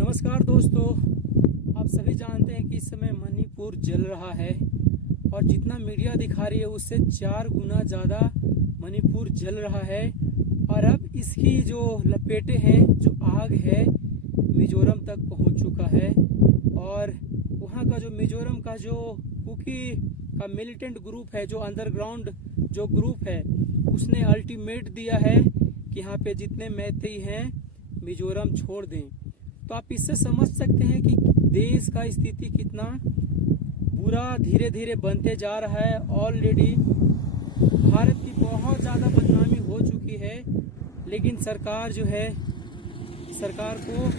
नमस्कार दोस्तों, आप सभी जानते हैं कि इस समय मणिपुर जल रहा है और जितना मीडिया दिखा रही है उससे 4 गुना ज़्यादा मणिपुर जल रहा है। और अब इसकी जो लपेटे हैं, जो आग है, मिजोरम तक पहुंच चुका है। और वहां का जो मिजोरम का जो कुकी का मिलिटेंट ग्रुप है, जो अंडरग्राउंड जो ग्रुप है, उसने अल्टीमेट दिया है कि यहाँ पे जितने मैतेई हैं मिजोरम छोड़ दें। तो आप इससे समझ सकते हैं कि देश का स्थिति कितना बुरा धीरे धीरे बनते जा रहा है। ऑलरेडी भारत की बहुत ज़्यादा बदनामी हो चुकी है, लेकिन सरकार जो है, सरकार को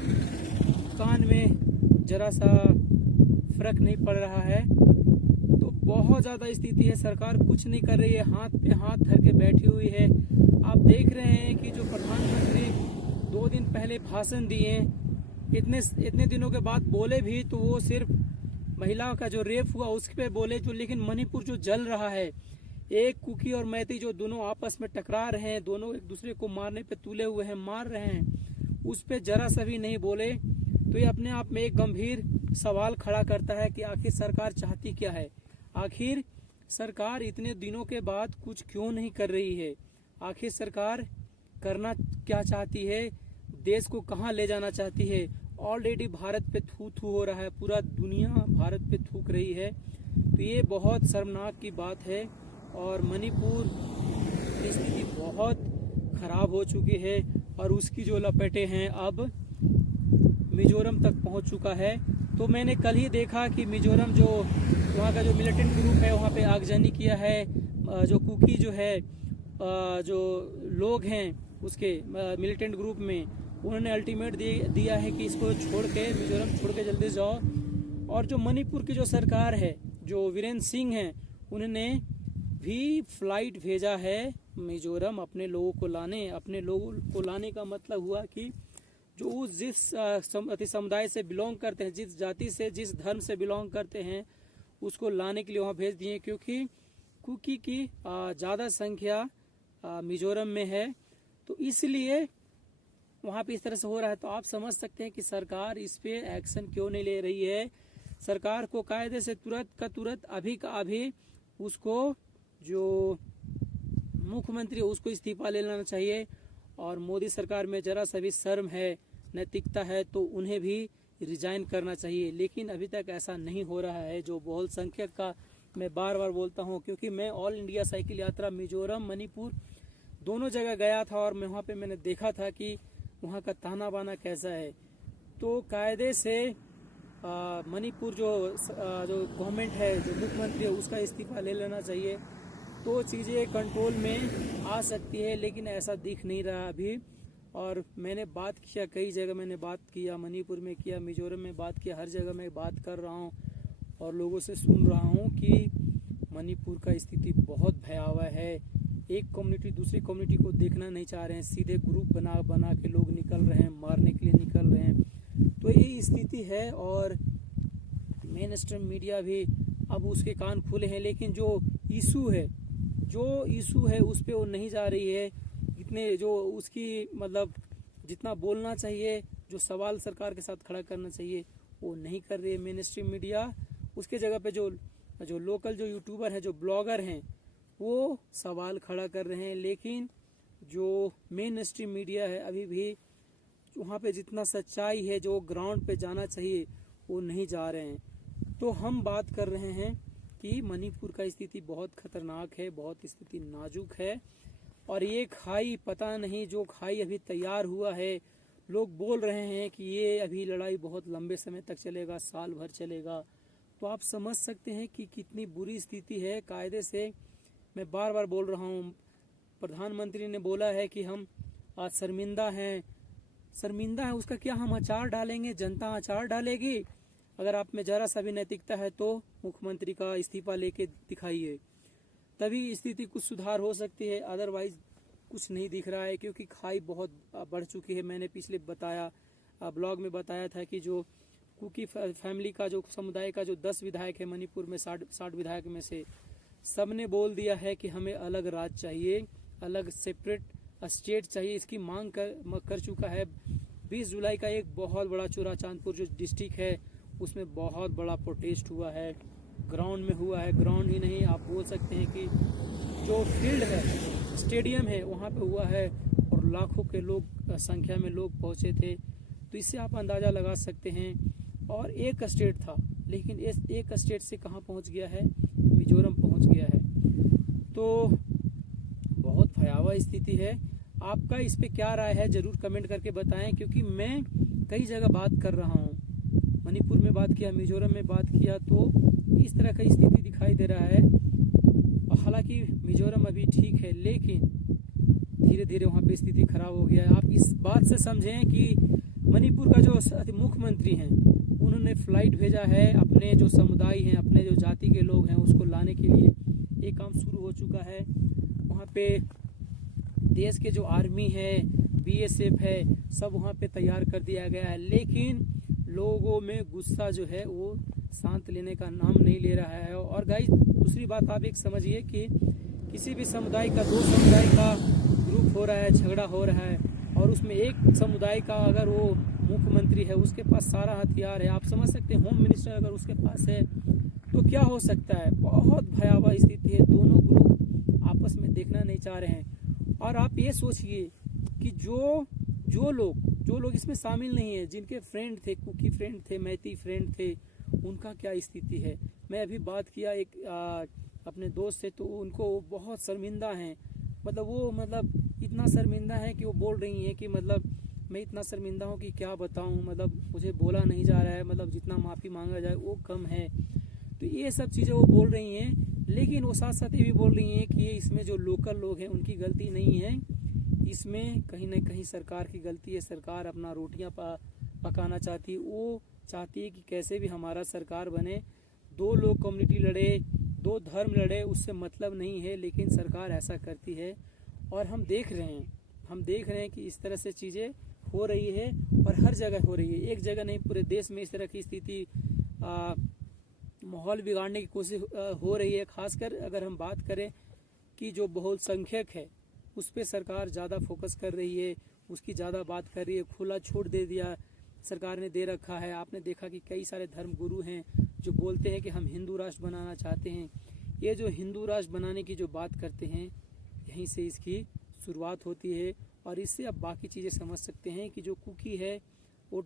कान में जरा सा फर्क नहीं पड़ रहा है। तो बहुत ज़्यादा स्थिति है, सरकार कुछ नहीं कर रही है, हाथ पे हाथ धर के बैठी हुई है। आप देख रहे हैं कि जो प्रधानमंत्री 2 दिन पहले भाषण दिए, इतने दिनों के बाद बोले भी तो वो सिर्फ महिला का जो रेप हुआ उस पे बोले, जो लेकिन मणिपुर जो जल रहा है, एक कुकी और मैती जो दोनों आपस में टकरा रहे हैं, दोनों एक दूसरे को मारने पे तुले हुए हैं, मार रहे हैं, उस पे जरा सा भी नहीं बोले। तो ये अपने आप में एक गंभीर सवाल खड़ा करता है कि आखिर सरकार चाहती क्या है। आखिर सरकार इतने दिनों के बाद कुछ क्यों नहीं कर रही है। आखिर सरकार करना क्या चाहती है, देश को कहाँ ले जाना चाहती है। ऑलरेडी भारत पे थू थू हो रहा है, पूरा दुनिया भारत पे थूक रही है। तो ये बहुत शर्मनाक की बात है और मणिपुर की स्थिति बहुत खराब हो चुकी है और उसकी जो लपेटे हैं अब मिजोरम तक पहुंच चुका है। तो मैंने कल ही देखा कि मिजोरम जो वहाँ का जो मिलिटेंट ग्रुप है वहाँ पे आगजनी किया है। जो कुकी जो है, जो लोग हैं उसके मिलिटेंट ग्रुप में, उन्होंने अल्टीमेट दिया है कि इसको छोड़ के, मिजोरम छोड़ के जल्दी जाओ। और जो मणिपुर की जो सरकार है, जो वीरेंद्र सिंह हैं, उन्होंने भी फ्लाइट भेजा है मिजोरम अपने लोगों को लाने। अपने लोगों को लाने का मतलब हुआ कि जो जिस समुदाय से बिलोंग करते हैं, जिस जाति से, जिस धर्म से बिलोंग करते हैं, उसको लाने के लिए वहाँ भेज दिए, क्योंकि कुकी की ज़्यादा संख्या मिजोरम में है। तो इसलिए वहाँ पे इस तरह से हो रहा है। तो आप समझ सकते हैं कि सरकार इस पे एक्शन क्यों नहीं ले रही है। सरकार को कायदे से तुरंत का तुरंत, अभी का अभी उसको, जो मुख्यमंत्री उसको इस्तीफा ले लेना चाहिए। और मोदी सरकार में जरा सा भी शर्म है, नैतिकता है, तो उन्हें भी रिजाइन करना चाहिए। लेकिन अभी तक ऐसा नहीं हो रहा है। जो बहुसंख्यक का मैं बार बार बोलता हूँ, क्योंकि मैं ऑल इंडिया साइकिल यात्रा मिजोरम, मणिपुर दोनों जगह गया था और मैं वहाँ पे मैंने देखा था कि वहाँ का ताना बाना कैसा है। तो कायदे से मणिपुर जो गवर्नमेंट है, जो मुख्यमंत्री है, उसका इस्तीफा ले लेना चाहिए, तो चीज़ें कंट्रोल में आ सकती है। लेकिन ऐसा दिख नहीं रहा अभी। और मैंने बात किया, कई जगह मैंने बात किया, मणिपुर में किया, मिजोरम में बात किया, हर जगह मैं बात कर रहा हूँ और लोगों से सुन रहा हूँ कि मणिपुर का स्थिति बहुत भयावह है। एक कम्युनिटी दूसरी कम्युनिटी को देखना नहीं चाह रहे हैं, सीधे ग्रुप बना के लोग निकल रहे हैं, मारने के लिए निकल रहे हैं। तो ये स्थिति है और मेन स्ट्रीम मीडिया भी अब उसके कान खुले हैं। लेकिन जो इशू है उस पर वो नहीं जा रही है। इतने जो उसकी मतलब जितना बोलना चाहिए, जो सवाल सरकार के साथ खड़ा करना चाहिए, वो नहीं कर रही है मेन स्ट्रीम मीडिया। उसके जगह पे जो लोकल जो यूट्यूबर हैं, जो ब्लॉगर हैं, वो सवाल खड़ा कर रहे हैं। लेकिन जो मेन स्ट्रीम मीडिया है, अभी भी वहाँ पे जितना सच्चाई है, जो ग्राउंड पे जाना चाहिए, वो नहीं जा रहे हैं। तो हम बात कर रहे हैं कि मणिपुर का स्थिति बहुत खतरनाक है, बहुत स्थिति नाजुक है। और ये खाई, पता नहीं जो खाई अभी तैयार हुआ है, लोग बोल रहे हैं कि ये अभी लड़ाई बहुत लंबे समय तक चलेगा, साल भर चलेगा। तो आप समझ सकते हैं कि कितनी बुरी स्थिति है। कायदे से मैं बार बार बोल रहा हूँ, प्रधानमंत्री ने बोला है कि हम आज शर्मिंदा हैं। उसका क्या हम अचार डालेंगे, जनता अचार डालेगी। अगर आप में जरा सा भी नैतिकता है तो मुख्यमंत्री का इस्तीफा लेके दिखाइए, तभी स्थिति कुछ सुधार हो सकती है। अदरवाइज कुछ नहीं दिख रहा है, क्योंकि खाई बहुत बढ़ चुकी है। मैंने पिछले ब्लॉग में बताया था कि जो कुकी फैमिली का, जो समुदाय का जो 10 विधायक है मणिपुर में, 60 विधायक में से सबने बोल दिया है कि हमें अलग राज्य चाहिए, अलग सेपरेट स्टेट चाहिए। इसकी मांग कर चुका है 20 जुलाई का एक बहुत बड़ा चूड़ाचांदपुर जो डिस्ट्रिक्ट है उसमें बहुत बड़ा प्रोटेस्ट हुआ है, ग्राउंड में हुआ है। ग्राउंड ही नहीं, आप बोल सकते हैं कि जो फील्ड है, स्टेडियम है, वहाँ पे हुआ है और लाखों के लोग संख्या में लोग पहुँचे थे। तो इससे आप अंदाज़ा लगा सकते हैं। और एक स्टेट था, लेकिन इस एक स्टेट से कहाँ पहुँच गया है, मिजोरम पहुँच गया है। तो बहुत भयावह स्थिति है। आपका इस पे क्या राय है ज़रूर कमेंट करके बताएं, क्योंकि मैं कई जगह बात कर रहा हूँ, मणिपुर में बात किया, मिजोरम में बात किया, तो इस तरह का स्थिति दिखाई दे रहा है। हालांकि मिजोरम अभी ठीक है, लेकिन धीरे धीरे वहाँ पे स्थिति खराब हो गया है। आप इस बात से समझें कि मणिपुर का जो मुख्यमंत्री हैं उन्होंने फ्लाइट भेजा है, अपने जो समुदाय हैं, अपने जो जाति के लोग हैं उसको लाने के लिए ये काम शुरू हो चुका है। वहाँ पे देश के जो आर्मी है, BSF है, सब वहाँ पे तैयार कर दिया गया है। लेकिन लोगों में गुस्सा जो है वो शांत लेने का नाम नहीं ले रहा है। और गाइस दूसरी बात आप एक समझिए कि किसी भी समुदाय का, दो समुदाय का ग्रुप हो रहा है, झगड़ा हो रहा है, और उसमें एक समुदाय का अगर वो मुख्यमंत्री है, उसके पास सारा हथियार है, आप समझ सकते हैं, होम मिनिस्टर अगर उसके पास है तो क्या हो सकता है। बहुत भयावह स्थिति है, दोनों ग्रुप आपस में देखना नहीं चाह रहे हैं। और आप ये सोचिए कि जो लोग इसमें शामिल नहीं है, जिनके फ्रेंड थे, कुकी फ्रेंड थे, मैती फ्रेंड थे, उनका क्या स्थिति है। मैं अभी बात किया एक अपने दोस्त से, तो उनको बहुत शर्मिंदा हैं। मतलब इतना शर्मिंदा है कि वो बोल रही हैं कि मतलब मैं इतना शर्मिंदा हूँ कि क्या बताऊँ, मतलब मुझे बोला नहीं जा रहा है, मतलब जितना माफ़ी मांगा जाए वो कम है। तो ये सब चीज़ें वो बोल रही हैं, लेकिन वो साथ साथ ये भी बोल रही हैं कि ये इसमें जो लोकल लोग हैं उनकी गलती नहीं है, इसमें कहीं ना कहीं सरकार की गलती है। सरकार अपना रोटियां पकाना चाहती है, वो चाहती है कि कैसे भी हमारा सरकार बने, दो लोग कम्युनिटी लड़े, दो धर्म लड़े, उससे मतलब नहीं है, लेकिन सरकार ऐसा करती है। और हम देख रहे हैं कि इस तरह से चीज़ें हो रही है और हर जगह हो रही है, एक जगह नहीं, पूरे देश में इस तरह की स्थिति माहौल बिगाड़ने की कोशिश हो रही है। खासकर अगर हम बात करें कि जो बहुसंख्यक है उस पर सरकार ज़्यादा फोकस कर रही है, उसकी ज़्यादा बात कर रही है, खुला छूट दे दिया सरकार ने, दे रखा है। आपने देखा कि कई सारे धर्म गुरु हैं जो बोलते हैं कि हम हिंदू राष्ट्र बनाना चाहते हैं। ये जो हिंदू राष्ट्र बनाने की जो बात करते हैं, यहीं से इसकी शुरुआत होती है। और इससे आप बाकी चीज़ें समझ सकते हैं कि जो कुकी है वो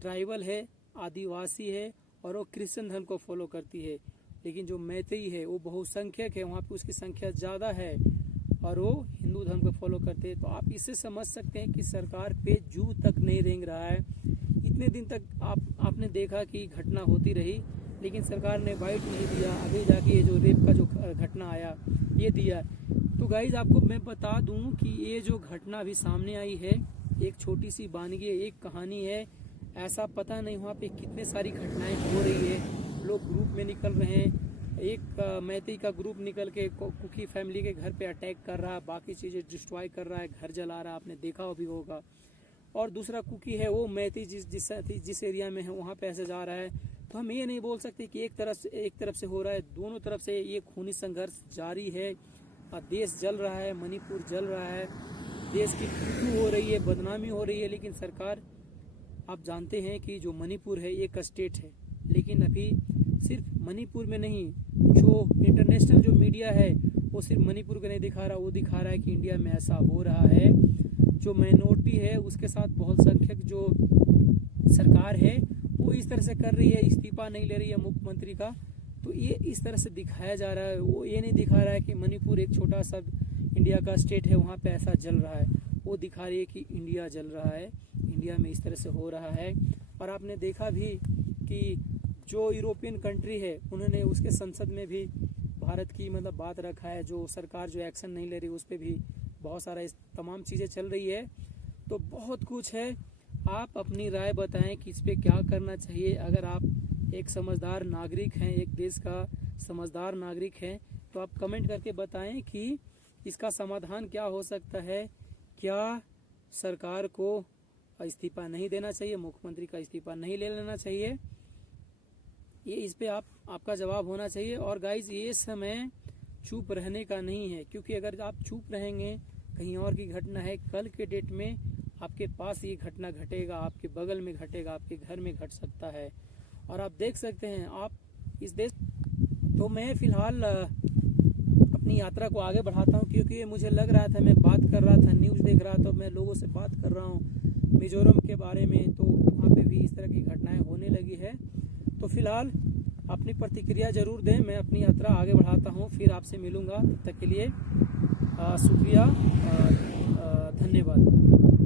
ट्राइबल है, आदिवासी है, और वो क्रिश्चियन धर्म को फॉलो करती है। लेकिन जो मैतेई है वो बहुसंख्यक है, वहाँ पे उसकी संख्या ज़्यादा है और वो हिंदू धर्म को फॉलो करते हैं। तो आप इससे समझ सकते हैं कि सरकार पे जू तक नहीं रेंग रहा है। इतने दिन तक आपने देखा कि घटना होती रही, लेकिन सरकार ने बाइट नहीं दिया। अभी जाके ये जो रेप का जो घटना आया ये दिया। तो गाइज आपको मैं बता दूं कि ये जो घटना अभी सामने आई है, एक छोटी सी वानगी, एक कहानी है। ऐसा पता नहीं वहाँ पे कितने सारी घटनाएं हो रही है, लोग ग्रुप में निकल रहे हैं। एक मैती का ग्रुप निकल के कुकी फैमिली के घर पे अटैक कर रहा है, बाकी चीज़ें डिस्ट्रॉय कर रहा है, घर जला रहा है, आपने देखा भी होगा। और दूसरा कुकी है वो मैती जिस एरिया में है वहाँ पे ऐसे जा रहा है। तो हम ये नहीं बोल सकते कि एक तरफ से हो रहा है, दोनों तरफ से ये खूनी संघर्ष जारी है। देश जल रहा है, मणिपुर जल रहा है, देश की खुशबू हो रही है, बदनामी हो रही है। लेकिन सरकार, आप जानते हैं कि जो मणिपुर है एक स्टेट है, लेकिन अभी सिर्फ मणिपुर में नहीं, जो इंटरनेशनल जो मीडिया है वो सिर्फ मणिपुर को नहीं दिखा रहा, वो दिखा रहा है कि इंडिया में ऐसा हो रहा है। जो माइनॉरिटी है उसके साथ बहुसंख्यक जो सरकार है वो इस तरह से कर रही है, इस्तीफा नहीं ले रही है मुख्यमंत्री का। तो ये इस तरह से दिखाया जा रहा है, वो ये नहीं दिखा रहा है कि मणिपुर एक छोटा सा इंडिया का स्टेट है, वहाँ पे ऐसा जल रहा है। वो दिखा रही है कि इंडिया जल रहा है, इंडिया में इस तरह से हो रहा है। और आपने देखा भी कि जो यूरोपियन कंट्री है उन्होंने उसके संसद में भी भारत की मतलब बात रखा है। जो सरकार जो एक्शन नहीं ले रही उस पर भी बहुत सारा इस तमाम चीज़ें चल रही है। तो बहुत कुछ है, आप अपनी राय बताएं कि इस पर क्या करना चाहिए। अगर आप एक समझदार नागरिक हैं, एक देश का समझदार नागरिक हैं, तो आप कमेंट करके बताएं कि इसका समाधान क्या हो सकता है। क्या सरकार को इस्तीफा नहीं देना चाहिए, मुख्यमंत्री का इस्तीफा नहीं ले लेना चाहिए, ये इस पे आपका जवाब होना चाहिए। और गाइज ये समय चुप रहने का नहीं है, क्योंकि अगर आप चुप रहेंगे, कहीं और की घटना है, कल के डेट में आपके पास ये घटना घटेगा, आपके बगल में घटेगा, आपके घर में घट सकता है। और आप देख सकते हैं आप इस देश। तो मैं फिलहाल अपनी यात्रा को आगे बढ़ाता हूँ, क्योंकि मुझे लग रहा था, मैं बात कर रहा था, न्यूज़ देख रहा था, मैं लोगों से बात कर रहा हूँ मिजोरम के बारे में, तो वहाँ पे भी इस तरह की घटनाएं होने लगी है। तो फिलहाल अपनी प्रतिक्रिया जरूर दें, मैं अपनी यात्रा आगे बढ़ाता हूँ, फिर आपसे मिलूँगा। तब तक के लिए शुक्रिया, धन्यवाद।